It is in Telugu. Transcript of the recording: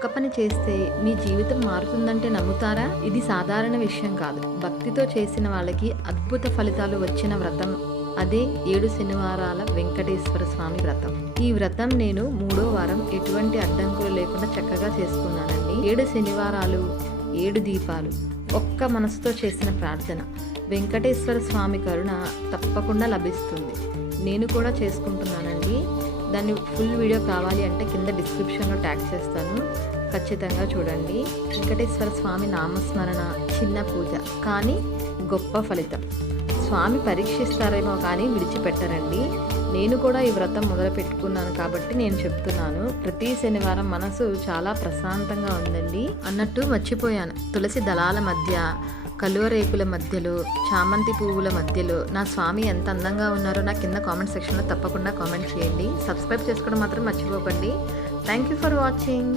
ఒక్క పని చేస్తే మీ జీవితం మారుతుందంటే నమ్ముతారా? ఇది సాధారణ విషయం కాదు. భక్తితో చేసిన వాళ్ళకి అద్భుత ఫలితాలు వచ్చిన వ్రతం అదే 7 శనివారాల వెంకటేశ్వర స్వామి వ్రతం. ఈ వ్రతం నేను 3వ వారం ఎటువంటి అడ్డంకులు లేకుండా చక్కగా చేసుకున్నానండి. 7 శనివారాలు 7 దీపాలు ఒక్క మనసుతో చేసిన ప్రార్థన వెంకటేశ్వర స్వామి కరుణ తప్పకుండా లభిస్తుంది. నేను కూడా చేసుకుంటున్నానండి. దాని ఫుల్ వీడియో కావాలి అంటే కింద డిస్క్రిప్షన్లో ట్యాగ్ చేస్తాను, ఖచ్చితంగా చూడండి. వెంకటేశ్వర స్వామి నామస్మరణ చిన్న పూజ కానీ గొప్ప ఫలితం. స్వామి పరీక్షిస్తారేమో కానీ విడిచిపెట్టరండి. నేను కూడా ఈ వ్రతం మొదలు పెట్టుకున్నాను కాబట్టి నేను చెప్తున్నాను. ప్రతి శనివారం మనసు చాలా ప్రశాంతంగా ఉందండి. అన్నట్టు మర్చిపోయాను, తులసి దళాల మధ్య, కలువ రేకుల మధ్యలో, చామంతి పువ్వుల మధ్యలో నా స్వామి ఎంత అందంగా ఉన్నారో నా కింద కామెంట్ సెక్షన్లో తప్పకుండా కామెంట్ చేయండి. సబ్స్క్రైబ్ చేసుకోవడం మాత్రం మర్చిపోకండి. Thank you for watching.